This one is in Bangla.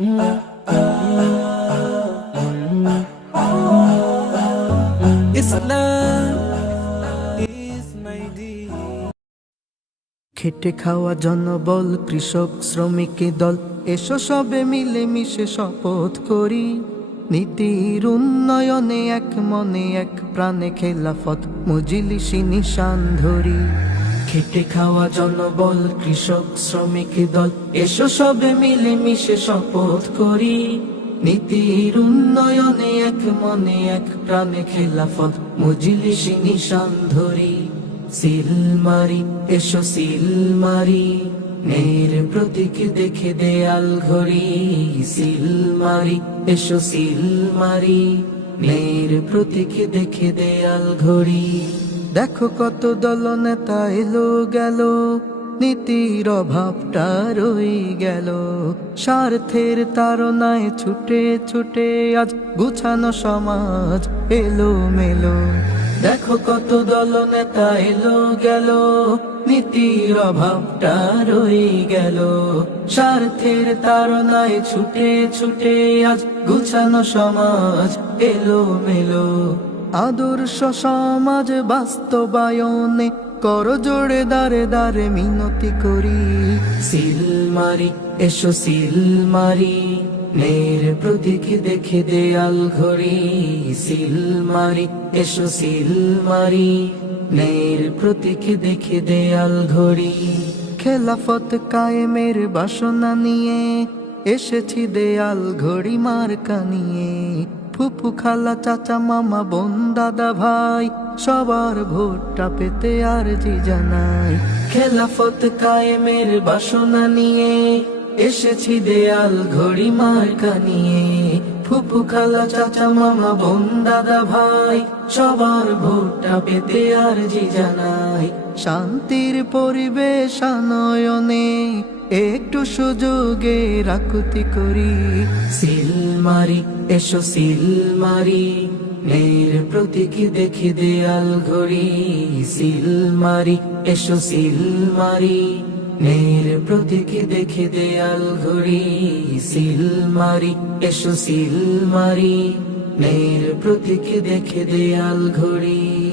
খেটে খাওয়া জনবল, কৃষক, শ্রমিক দল? এসো সবে মিলে মিশে শপথ করি। নীতির উন্নয়নে এক মনে এক প্রাণে খেলাফত। মজিলিসি নিশান ধরি। খেটে খাওয়া জনবল, কৃষক, শ্রমিক দল, এসো সবে মিলে মিশে শপথ করি। নীতির উন্নয়নে এক মনে এক প্রাণে খেলাফত, মজিলিসি নিশান ধরি। সিল মারি, এসো সিল মারি, নের প্রতীক দেখে দেয়াল ঘড়ি। সিল মারি, এসো সিল মারি, নের প্রতীক দেখে দেয়াল ঘড়ি। দেখো কত দল নেতা এলো গেল, নীতির অভাবটা রই গেল। স্বার্থের তারনায় ছুটে ছুটে আজ গুছানো সমাজ এলো মেলো দেখো কত দল নেতা এলো গেল, নীতির অভাবটা রই গেল। স্বার্থের তারনায় ছুটে ছুটে আজ গুছানো সমাজ এলো মেলো আদর্শ সমাজ বাস্তবায়নে কর জোড়ে দারে দারে মিনতি করি। সিল মারি, এসো সিল মারি নের প্রতীক দেখে দেয়াল ঘড়ি। সিল মারি, এসো সিল মারি নের প্রতীক দেখে দেয়াল ঘড়ি। খেলাফত কায়েমের বাসনা নিয়ে এসেছি দেয়াল ঘড়ি মার্কা নিয়ে। ফুফু খালা, চাচা, মামা, বোন, দাদা, ভাই, সবার ভোটটা পেতে আর জি জানাই। খেলাফত কায়েমের বাসনা নিয়ে এসেছি দেয়াল ঘড়ি মার্কা নিয়ে। ফুফু খালা চাচা, মামা, বোন, দাদা, ভাই, সবার ভোটটা পেতে আর জি জানাই। শান্তির পরিবেশ আনয়নে একটু সুযোগে রাকুতি করি। সিল মারি, এসো সিল মারি নের প্রতীক দেখি দেয়াল ঘড়ি। সিল মারি, এসো সিল মারি নের প্রতীক দেখে দেয়াল ঘড়ি, সিল মারি, এসো সিল মারি। নের প্রতীক দেখে দেয়াল ঘড়ি।